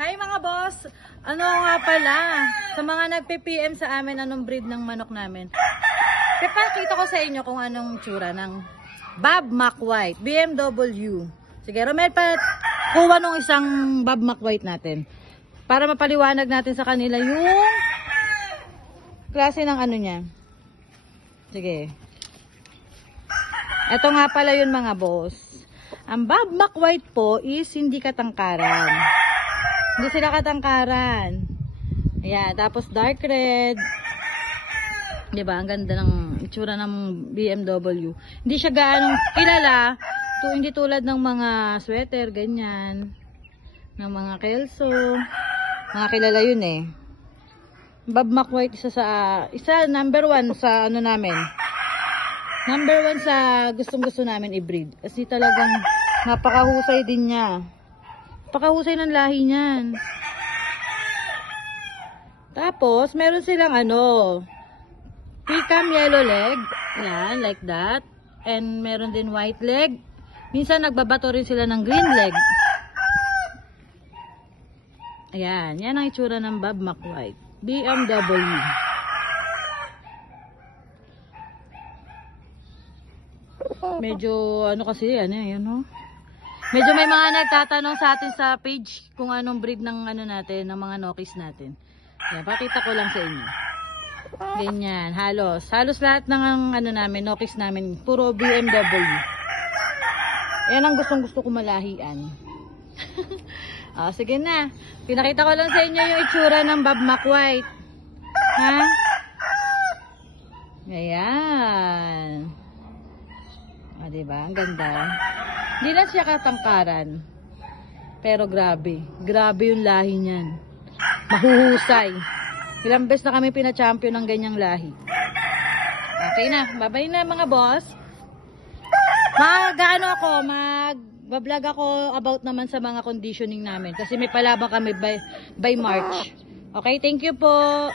Hi mga boss! Ano nga pala, sa mga nagpe-PM sa amin anong breed ng manok namin. Papakita ko sa inyo kung anong tsura ng Bob McWhite, BMW. Sige, Romel, kuha nung isang Bob McWhite natin. Para mapaliwanag natin sa kanila yung klase ng ano niya. Sige. Ito nga pala yun mga boss. Ang Bob McWhite po is hindi katangkaran. Hindi sila katangkaran. Ayan, tapos dark red. Diba? Ang ganda ng itsura ng BMW. Hindi siya gaanong kilala. Hindi tulad ng mga sweater, ganyan. Ng mga kelso. Mga kilala yun eh. Bob McWhite isa number 1 sa ano namin. Number 1 sa gustong-gusto namin i-breed. Kasi talagang napakahusay din niya. Napakahusay ng lahi niyan. Tapos, meron silang Picam yellow leg. Yan, like that. And meron din white leg. Minsan nagbabato rin sila ng green leg. Ayan, yan ang itsura ng Bob McWhite. BMW. Medyo kasi medyo may mga nagtatanong sa atin sa page kung anong breed ng natin, ng mga Nokis natin. Yan, pakita ko lang sa inyo. Ganyan, halos lahat ng namin, Nokis namin, puro BMW. Yan ang gustong-gusto ko malahian. Sige na. Pinakita ko lang sa inyo yung itsura ng Bob McWhite. Ha? Ayan. Diba? Ang ganda. Hindi lang siya katangkaran. Pero grabe. Grabe yung lahi niyan. Mahuhusay. Ilang beses na kami pina-champion ng ganyang lahi. Okay na. Bye-bye na mga boss. Mag-vlog ako about naman sa mga conditioning namin. Kasi may palabang kami by March. Okay, thank you po.